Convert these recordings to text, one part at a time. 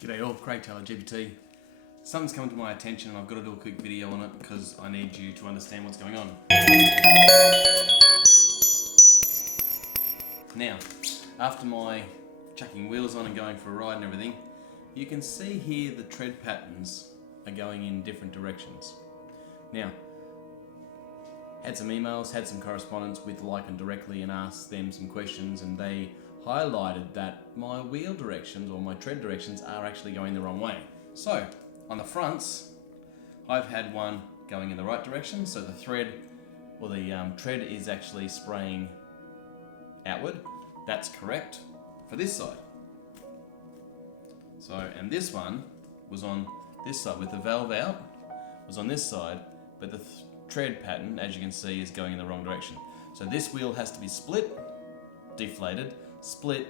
G'day all, Craig Taylor, GPT. Something's come to my attention and I've got to do a quick video on it because I need you to understand what's going on. Now, after my chucking wheels on and going for a ride and everything, you can see here the tread patterns are going in different directions. Now, had some emails, had some correspondence with Lycaon directly and asked them some questions, and they highlighted that my wheel directions or my tread directions are actually going the wrong way. So on the fronts, I've had one going in the right direction, so the thread or the tread is actually spraying outward. That's correct for this side. So, and this one was on this side with the valve out, was on this side, but the tread pattern, as you can see, is going in the wrong direction. So this wheel has to be split, deflated, split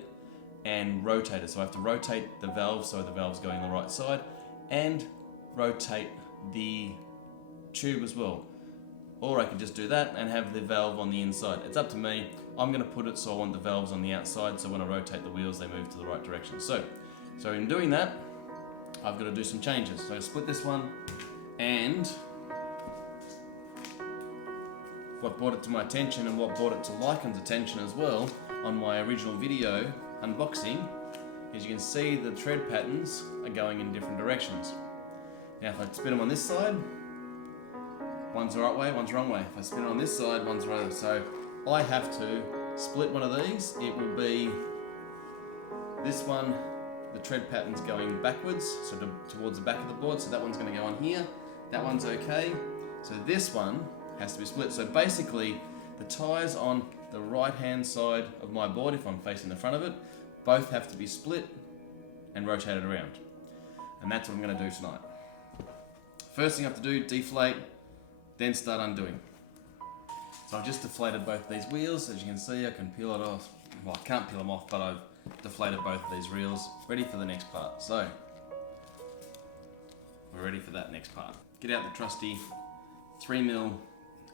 and rotated. So I have to rotate the valve so the valve's going on the right side and rotate the tube as well. Or I could just do that and have the valve on the inside. It's up to me. I'm going to put it so I want the valves on the outside, so when I rotate the wheels they move to the right direction. So in doing that, I've got to do some changes. So I split this one, and what brought it to my attention and what brought it to Lycaon's attention as well on my original video unboxing is you can see the tread patterns are going in different directions. Now if I spin them on this side, one's the right way, one's the wrong way. If I spin it on this side, one's the right way. So I have to split one of these. It will be this one, the tread pattern's going backwards, so towards the back of the board, so that one's going to go on here. That one's okay. So this one has to be split. So basically the tyres on the right hand side of my board, if I'm facing the front of it, both have to be split and rotated around. And that's what I'm going to do tonight. First thing I have to do, deflate, then start undoing. So I've just deflated both of these wheels. As you can see, I can peel it off. Well, I can't peel them off, but I've deflated both of these wheels, ready for the next part. So we're ready for that next part. Get out the trusty 3mm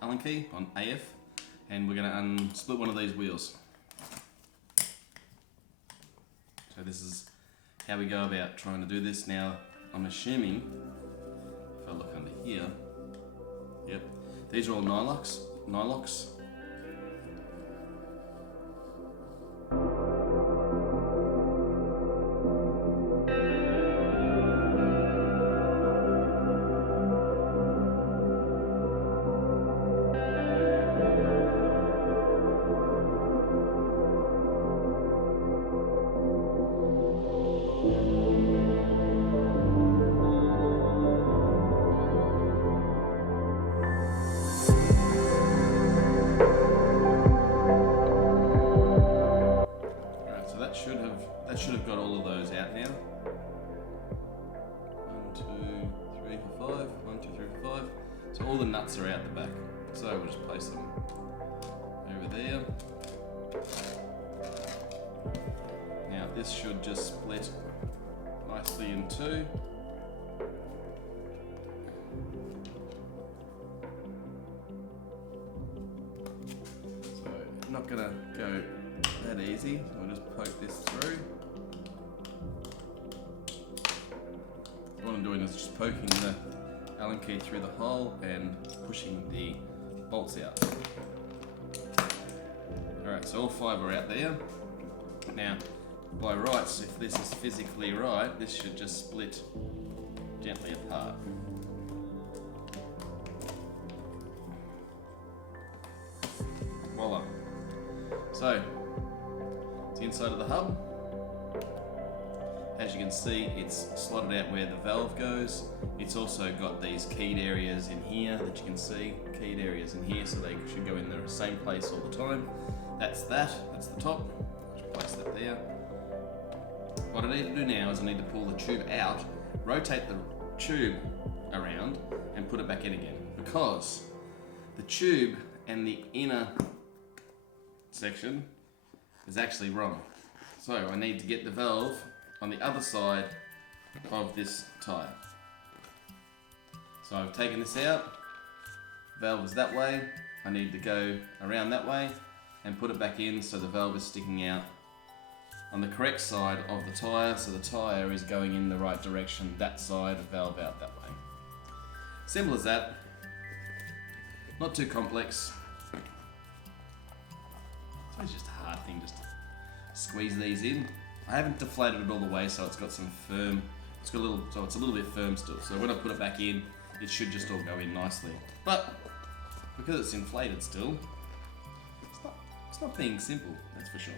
Allen key on AF, and we're going to split one of these wheels. So this is how we go about trying to do this. Now I'm assuming, if I look under here, yep, these are all nylocks. That should have got all of those out now. 1, 2, 3, 4, 5. 1, 2, 3, 4, 5. So all the nuts are out the back. So we'll just place them over there. Now this should just split nicely in two. So I'm not gonna go that easy. So we'll just poke this through. What I'm doing is just poking the Allen key through the hole and pushing the bolts out. Alright, so all 5 are out there. Now, by rights, if this is physically right, this should just split gently apart. Voila. So, it's the inside of the hub. As you can see, it's slotted out where the valve goes. It's also got these keyed areas in here that you can see, keyed areas in here, so they should go in the same place all the time. That's the top. Just place that there. What I need to do now is I need to pull the tube out, rotate the tube around and put it back in again, because the tube and the inner section is actually wrong. So I need to get the valve on the other side of this tyre. So I've taken this out, valve is that way, I need to go around that way and put it back in so the valve is sticking out on the correct side of the tyre, so the tyre is going in the right direction, that side, valve out that way. Simple as that. Not too complex. It's just a hard thing just to squeeze these in. I haven't deflated it all the way, so it's got some firm, so it's a little bit firm still. So when I put it back in, it should just all go in nicely. But because it's inflated still, it's not being simple, that's for sure.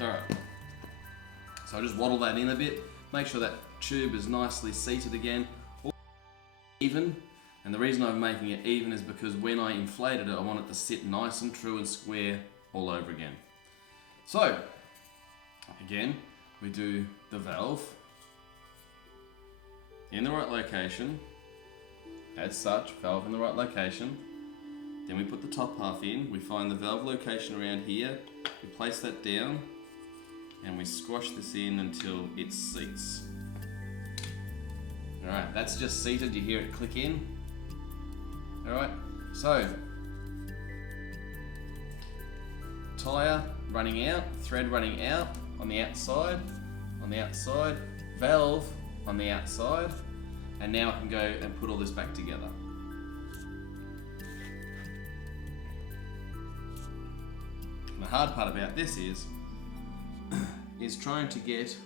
Alright, so I just waddle that in a bit, make sure that tube is nicely seated again, all even, and the reason I'm making it even is because when I inflated it, I want it to sit nice and true and square all over again. So, again, we do the valve in the right location, as such, valve in the right location. Then we put the top half in, we find the valve location around here, we place that down, and we squash this in until it seats. Alright, that's just seated, you hear it click in. Alright, so, tyre running out, thread running out on the outside, valve on the outside, and now I can go and put all this back together. And the hard part about this is trying to get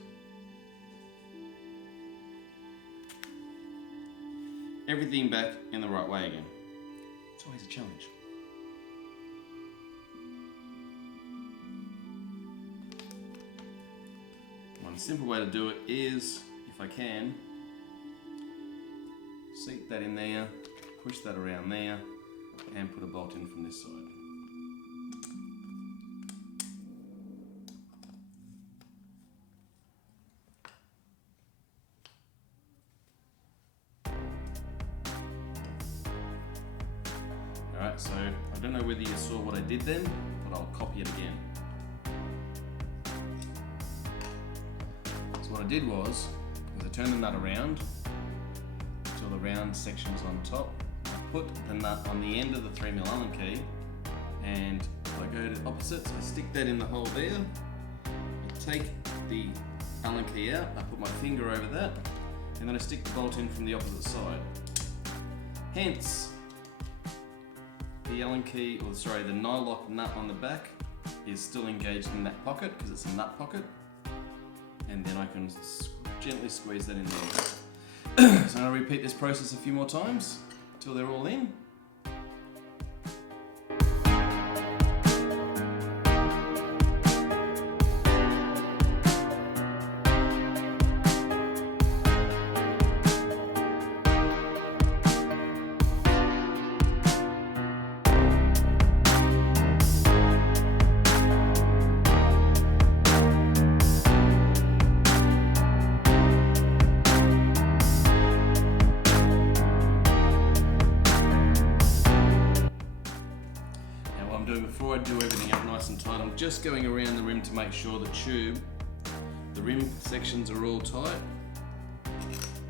everything back in the right way again. It's always a challenge. One simple way to do it is, if I can, seat that in there, push that around there, and put a bolt in from this side. Alright, so I don't know whether you saw what I did then, but I'll copy it again. So what I did was I turned the nut around till the round section's on top. I put the nut on the end of the 3mm Allen key, and I go to opposites, I stick that in the hole there, I take the Allen key out, I put my finger over that, and then I stick the bolt in from the opposite side. Hence, the Allen key, or sorry, the nylock nut on the back is still engaged in that pocket because it's a nut pocket, and then I can gently squeeze that in there. So I'm going to repeat this process a few more times until they're all in. Before I do everything up nice and tight, I'm just going around the rim to make sure the rim sections are all tight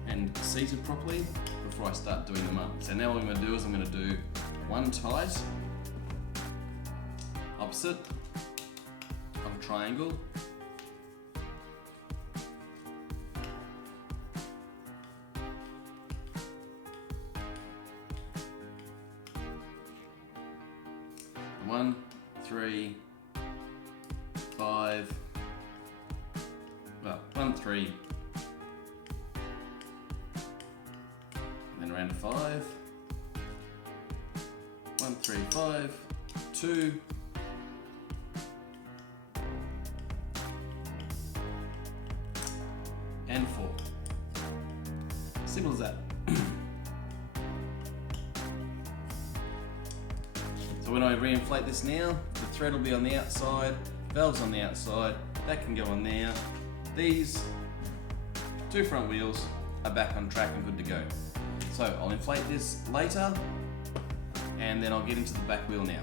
and seated properly before I start doing them up. So now what I'm going to do is I'm going to do one tight, opposite of a triangle, one, 3, 5, well, 1, 3, and then around 5, 1, 3, 5, 2, and 4. Simple as that. So when I reinflate this now, the thread will be on the outside, valve's on the outside, that can go on there. These two front wheels are back on track and good to go. So I'll inflate this later, and then I'll get into the back wheel now.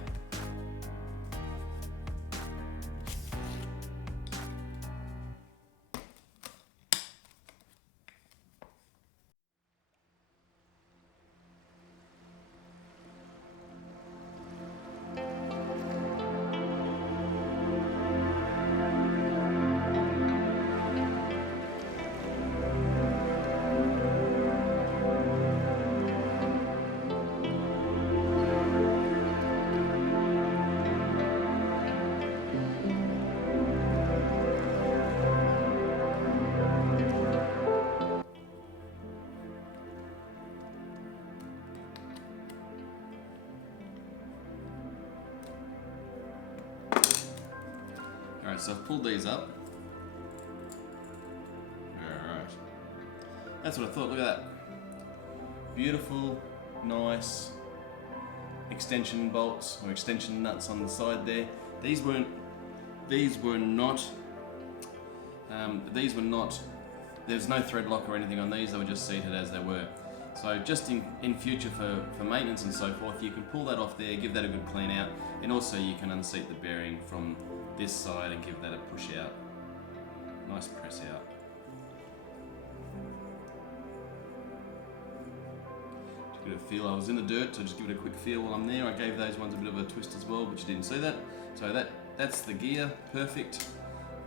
Alright, so I've pulled these up. Alright. That's what I thought, look at that. Beautiful, nice extension bolts or extension nuts on the side there. These were not, there's no thread lock or anything on these, they were just seated as they were. So just in future for maintenance and so forth, you can pull that off there, give that a good clean out, and also you can unseat the bearing from this side and give that a push out. Nice press out. Just give it a feel. I was in the dirt, so just give it a quick feel while I'm there. I gave those ones a bit of a twist as well, but you didn't see that. So that's the gear, perfect.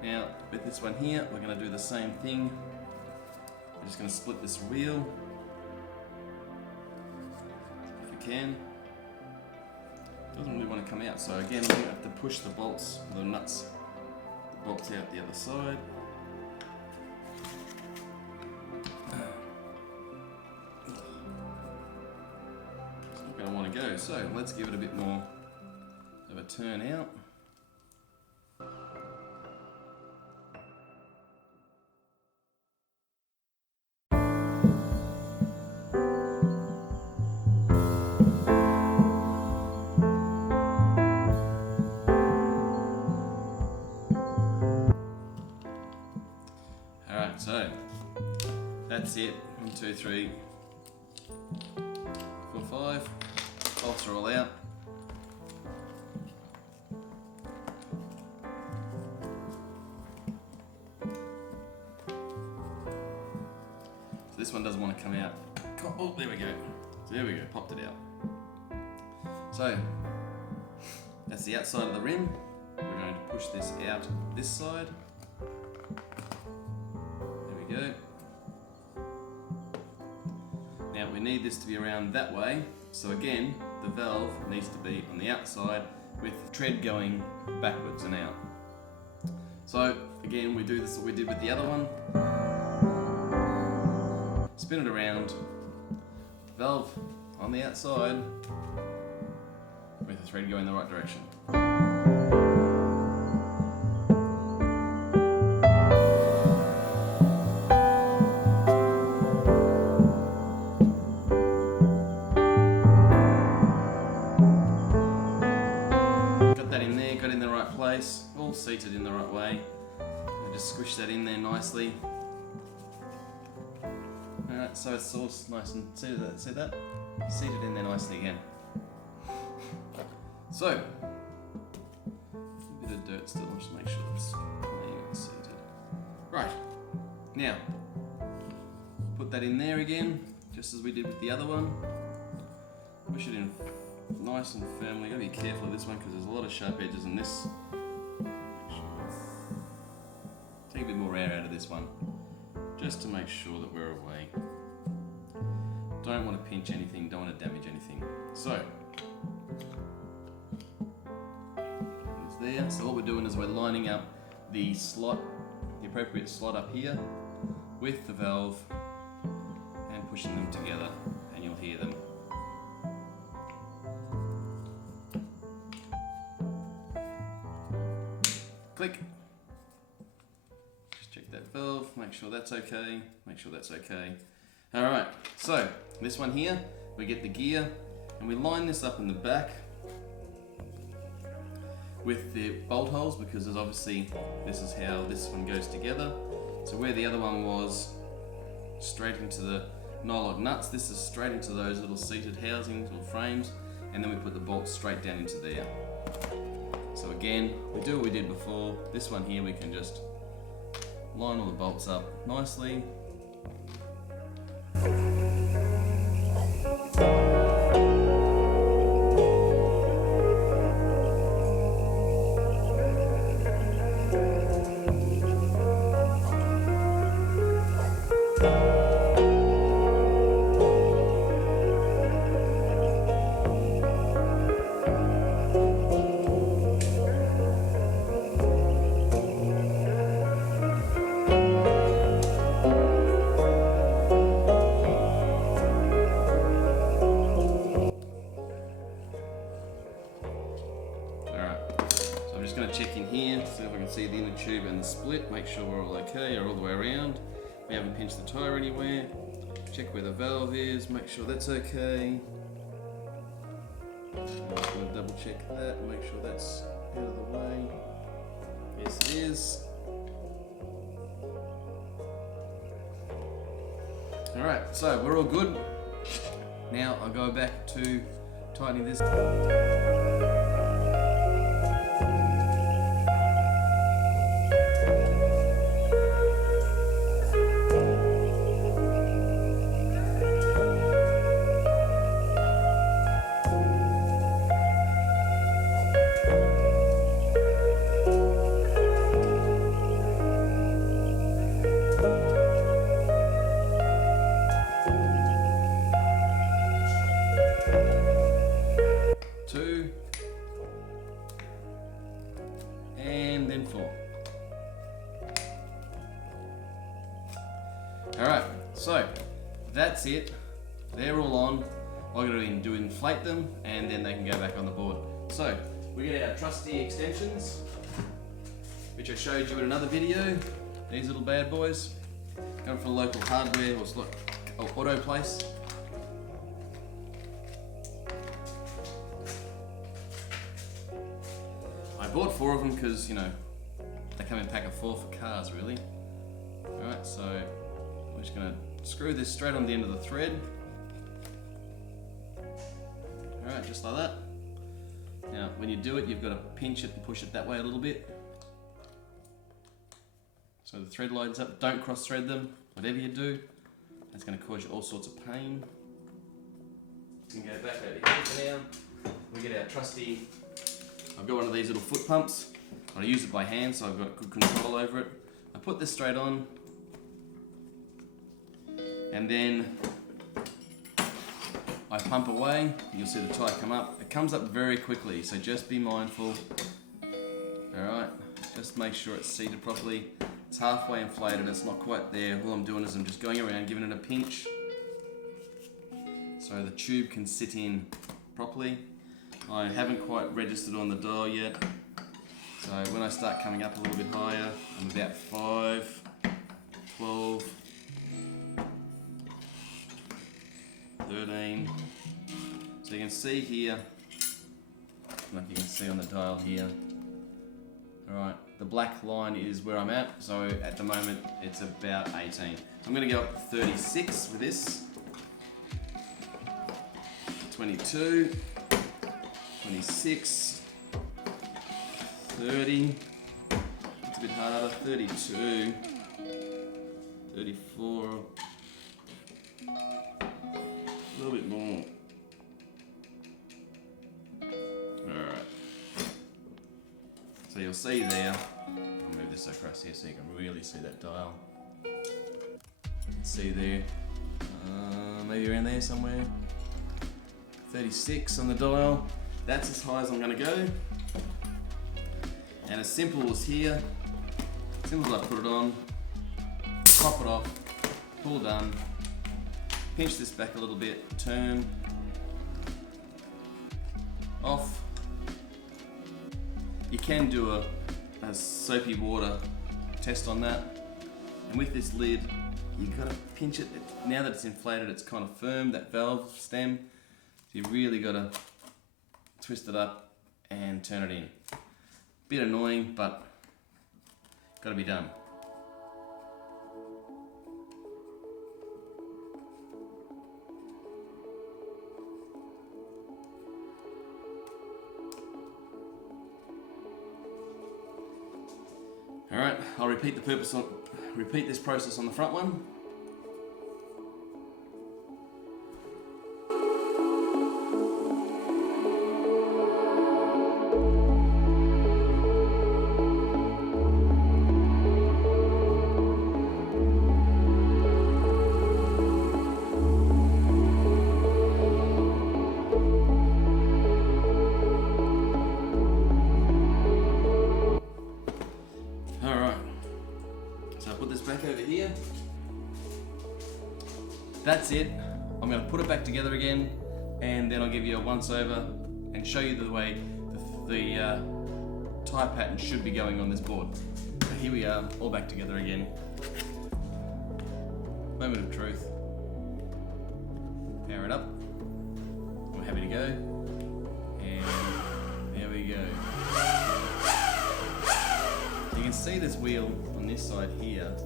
Now with this one here, we're going to do the same thing. We're just going to split this wheel. Can. Doesn't really want to come out, so again I'm going to have to push the bolts, the nuts, the bolts out the other side. It's not going to want to go, so let's give it a bit more of a turn out. So that's it. 1, 2, 3, 4, 5. Bolts are all out. So this one doesn't want to come out. Oh, there we go. So there we go. Popped it out. So that's the outside of the rim. We're going to push this out this side. Go. Now we need this to be around that way, so again the valve needs to be on the outside with tread going backwards and out. So again we do this what we did with the other one. Spin it around, valve on the outside with the thread going the right direction. All seated in the right way. And just squish that in there nicely. Alright, so it's all nice and see that? Seated in there nicely again. So, a bit of dirt still, just make sure it's clean and seated. Right, now put that in there again, just as we did with the other one. Push it in nice and firmly. Gotta be careful of this one because there's a lot of sharp edges in this. Take a bit more air out of this one, just to make sure that we're away. Don't want to pinch anything, don't want to damage anything. So, it's there. So what we're doing is we're lining up the slot, the appropriate slot up here, with the valve, and pushing them together, and you'll hear them. Click. Just check that valve, make sure that's okay, make sure that's okay. Alright, so this one here, we get the gear and we line this up in the back with the bolt holes because there's obviously, this is how this one goes together. So where the other one was straight into the nylock nuts, this is straight into those little seated housings or frames, and then we put the bolts straight down into there. So again, we do what we did before. This one here, we can just line all the bolts up nicely. just going to check in here, see if I can see the inner tube and the split, make sure we're all okay, or all the way around. We haven't pinched the tyre anywhere. Check where the valve is, make sure that's okay. I'm just going to double check that, make sure that's out of the way. Yes, it is. Alright, so we're all good. Now I'll go back to tightening this. And then 4. Alright, so that's it. They're all on. All I gotta do is inflate them and then they can go back on the board. So we get our trusty extensions, which I showed you in another video. These little bad boys. Going from a local hardware or auto place. I bought 4 of them because, you know, they come in a pack of 4 for cars, really. Alright, so I'm just going to screw this straight on the end of the thread. Alright, just like that. Now, when you do it, you've got to pinch it and push it that way a little bit. So the thread lines up. Don't cross thread them, whatever you do. That's going to cause you all sorts of pain. We can go back over here for now. We get our trusty, I've got one of these little foot pumps. I use it by hand, so I've got good control over it. I put this straight on, and then I pump away. You'll see the tyre come up. It comes up very quickly, so just be mindful. Alright, just make sure it's seated properly. It's halfway inflated, it's not quite there. All I'm doing is I'm just going around giving it a pinch so the tube can sit in properly. I haven't quite registered on the dial yet, so when I start coming up a little bit higher, I'm about 5, 12, 13. So you can see here, like you can see on the dial here. Alright, the black line is where I'm at, so at the moment it's about 18. So I'm going to go up to 36 with this. 22, 26, 30, it's a bit harder, 32, 34, a little bit more. Alright. So you'll see there, I'll move this across here so you can really see that dial. See there, maybe around there somewhere. 36 on the dial. That's as high as I'm going to go. And as simple as here, as simple as I put it on, pop it off, pull done, pinch this back a little bit, turn, off. You can do a soapy water test on that. And with this lid, you've got to pinch it. Now that it's inflated, it's kind of firm, that valve stem. So you've really got to twist it up and turn it in. Bit annoying, but got to be done. Alright, I'll repeat this process on the front one. Over here. That's it. I'm going to put it back together again, and then I'll give you a once over and show you the way the tyre pattern should be going on this board. So here we are, all back together again. Moment of truth. Power it up. We're happy to go. And there we go. You can see this wheel on this side here is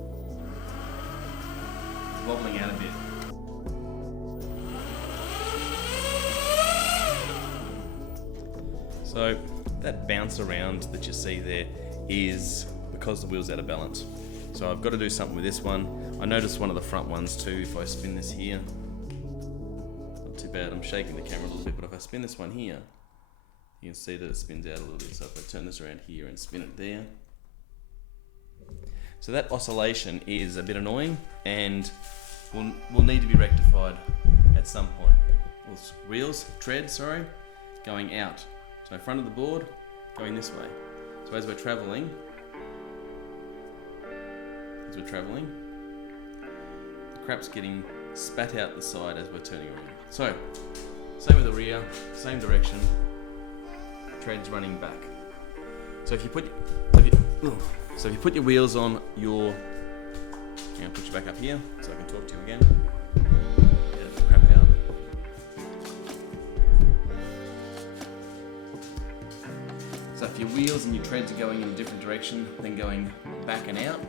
wobbling out a bit. So that bounce around that you see there is because the wheel's out of balance. So I've got to do something with this one. I noticed one of the front ones too, if I spin this here. Not too bad, I'm shaking the camera a little bit, but if I spin this one here, you can see that it spins out a little bit. So if I turn this around here and spin it there. So that oscillation is a bit annoying and will need to be rectified at some point. Tread, going out. So front of the board, going this way. So as we're travelling, the crap's getting spat out the side as we're turning around. So, same with the rear, same direction, tread's running back. So if you put your wheels on your, I'll put you back up here so I can talk to you again. Get the crap out. So if your wheels and your treads are going in a different direction, then going back and out,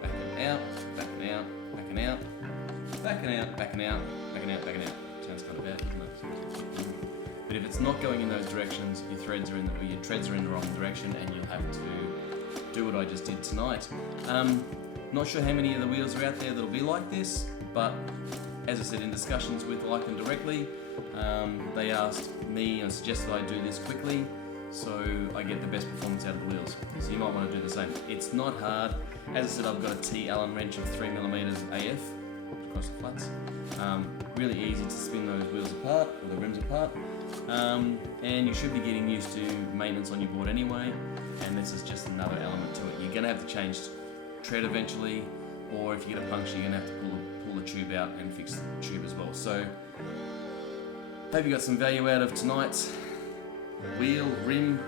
back and out, back and out, back and out, back and out, back and out, back and out, back and out. Sounds kind of bad, doesn't it? But if it's not going in those directions, your treads are in the wrong direction, and you'll have to do what I just did tonight. Not sure how many of the wheels are out there that'll be like this, but as I said in discussions with Lycaon directly, they asked me and suggested I do this quickly, so I get the best performance out of the wheels. So you might want to do the same. It's not hard. As I said, I've got a T Allen wrench of 3mm AF across the flats. Really easy to spin those wheels apart, or the rims apart. And you should be getting used to maintenance on your board anyway, and this is just another element to it. You're going to have to change tread eventually, or if you get a puncture, you're going to have to pull the tube out and fix the tube as well. So, hope you got some value out of tonight's wheel, rim,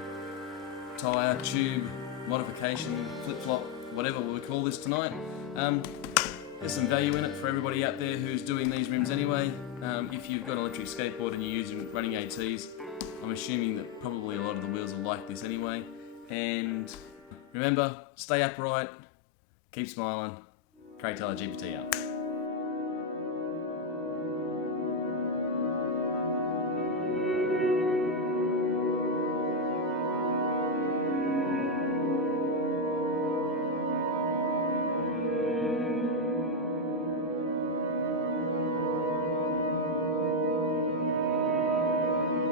tyre, tube, modification, flip-flop, whatever we call this tonight. There's some value in it for everybody out there who's doing these rims anyway. If you've got an electric skateboard and you're running ATs, I'm assuming that probably a lot of the wheels are like this anyway. And remember, stay upright, keep smiling. Craig Taylor, GPT out.